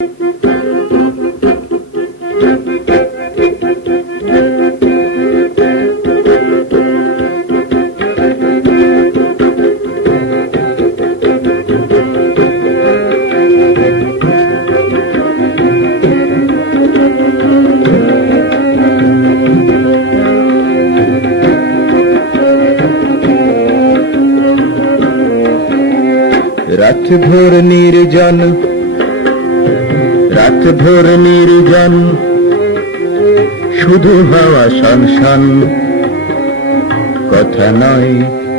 রাত ভোর নির্জন, রাত ভোর নির্জন, শুধু হাওয়া শনশন। কথা নয়,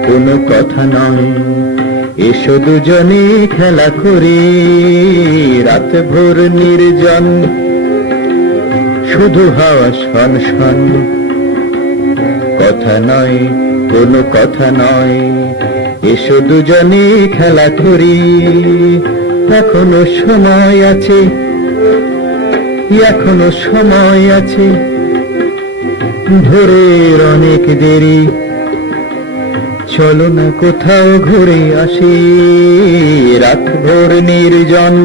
কোনো কথা নয়, এসো দুজনে খেলা করি। রাত ভোর নির্জন, শুধু হাওয়া শনশন। কথা নয়, কোনো কথা নয়, এসো দুজনে খেলা করি। এখনো সময় আছে, এখনো সময় আছে, ভোরের অনেক দেরি। চলো না কোথাও ঘুরে আসি। রাত ভোর নির্জন,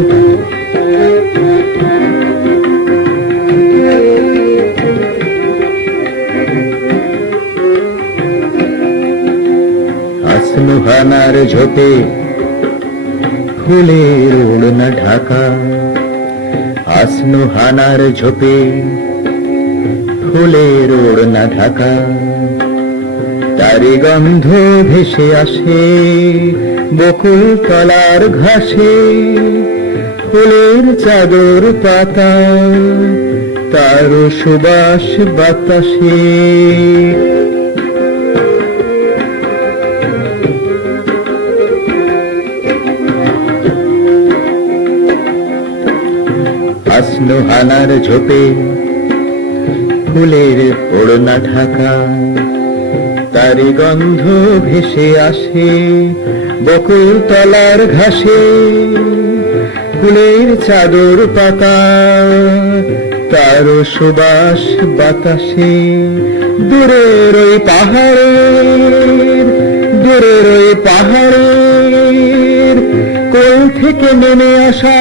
আসনুহানার ঝোপে ফুলের ওড়না ঢাকা। আসনুহানার ঝোপে ফুলের ওড়না ঢাকা। তারি গন্ধ ভেসে আসে বকুল তলার ঘাসে। ফুলের চাদর পাতা, তার সুবাস বাতাসে। আসনুহানার ঝোপে ফুলের ওড়না ঢাকা। তারি গন্ধ ভেসে আসে বকুল তলার ঘাসে। ফুলের চাদর পাতা, তার সুবাস বাতাসে। দূরের ওই পাহাড়ের, দূরের ওই পাহাড়ের কোল থেকে নেমে আসা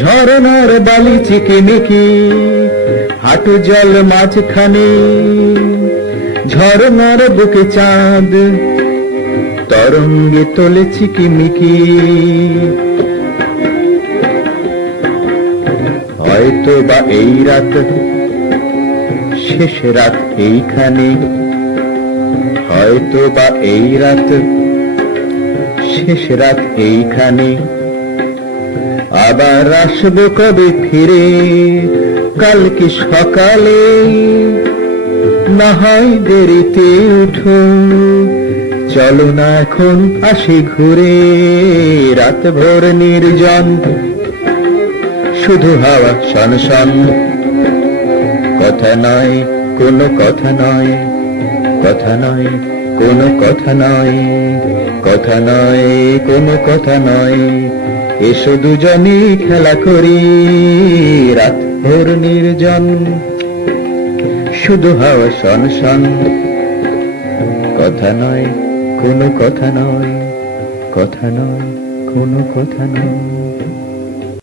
ঝরনার বালি চিকিমিকি। হাঁটু জল মাঝখানে, ঝরনার বুকে চাঁদ তরঙ্গে তোলে চিকিমিকি। হয়তো বা এই রাত শেষ রাত এইখানে। হয়তো বা এই রাত শেষ রাত এইখানে। আবার আসবো কবে ফিরে, কাল কি সকালে? না হয় দেরিতে উঠো, চলো না এখন আসি ঘুরে। রাত ভোর নির্জন, শুধু হাওয়া শনশন। কথা নয়, কোনো কথা নয়, কথা নয়, কোনো কথা নয়, কথা নয়, কোনো কথা নয়, এসো দুজনে খেলা করি। রাত ভোর নির্জন, শুধু হাওয়া শনশন। কথা নয়, কোনো কথা নয়, কথা নয়, কোনো কথা নয়।